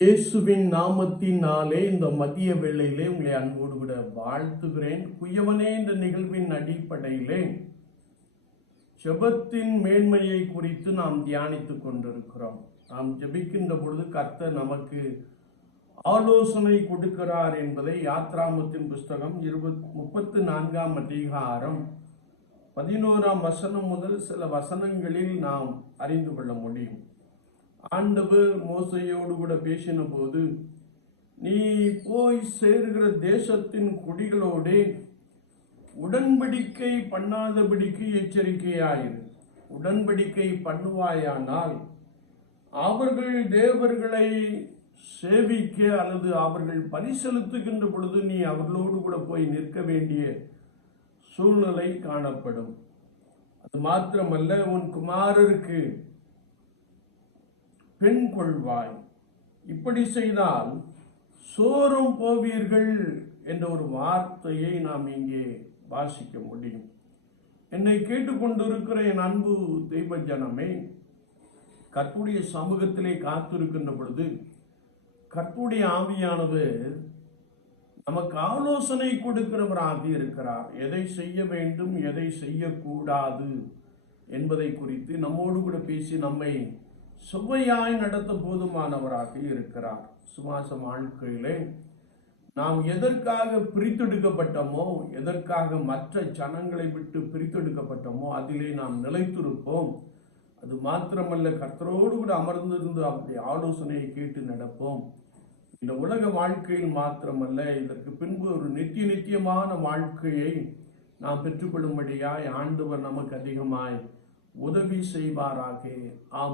இயேசுவின் நாமத்தினாலே இந்த மதிய வேளையிலே உங்களை அன்போடு கூட வாழ்த்துகிறேன். குயவனே இந்த நிகழ்வின் அடிப்படையிலே ஜெபத்தின் மேன்மையை குறித்து நாம் தியானித்துக் கொண்டிருக்கிறோம். நாம் ஜெபிக்கின்ற பொழுது கர்த்தர் நமக்கு ஆலோசனை கொடுக்கிறார் என்பதை யாத்ராமத்தின் புஸ்தகம் இருபத் முப்பத்து நான்காம் அதிகாரம் பதினோராம் வசனம் முதல் சில வசனங்களில் நாம் அறிந்து கொள்ள முடியும். ஆண்டவர் மோசையோடு கூட பேசின போது நீ போய் சேருகிற தேசத்தின் குடிகளோடு உடன்படிக்கை பண்ணாதபடிக்கு எச்சரிக்கையாயிரு. உடன்படிக்கை பண்ணுவாயானால் அவர்கள் தேவர்களை சேவிக்க அல்லது அவர்கள் பரிசெலுத்துகின்ற பொழுது நீ அவர்களோடு கூட போய் நிற்க வேண்டிய சூழ்நிலை காணப்படும். அது மாத்திரமல்ல உன் குமாரருக்கு பெண் கொள்வாய். இப்படி செய்தால் சோறும் போவீர்கள் என்ற ஒரு வார்த்தையை நாம் இங்கே வாசிக்க முடியும். என்னை கேட்டுக்கொண்டிருக்கிற என் அன்பு தெய்வ ஜனமே கற்புடைய சமூகத்திலே காத்திருக்கின்ற பொழுது கற்புடைய ஆவியானது நமக்கு ஆலோசனை கொடுக்கிறவராக இருக்கிறார். எதை செய்ய வேண்டும் எதை செய்யக்கூடாது என்பதை குறித்து நம்மோடு கூட பேசி நம்மை சுவையாய் நடத்த போதுமானவராக இருக்கிறார். சுவாச வாழ்க்கையிலே நாம் எதற்காக பிரித்தெடுக்கப்பட்டோமோ எதற்காக மற்ற ஜனங்களை விட்டு பிரித்தெடுக்கப்பட்டோமோ அதிலே நாம் நிலைத்திருப்போம். அது மாத்திரமல்ல கர்த்தரோடு கூட அமர்ந்திருந்து அவருடைய ஆலோசனையை கேட்டு நடப்போம். இந்த உலக வாழ்க்கையில் மாத்திரமல்ல இதற்கு பின்பு ஒரு நித்திய நித்தியமான வாழ்க்கையை நாம் பெற்றுக்கொள்ளும்படியாய் ஆண்டவர் நமக்கு அதிகமாய் உதவி செய்வாராக. ஆம்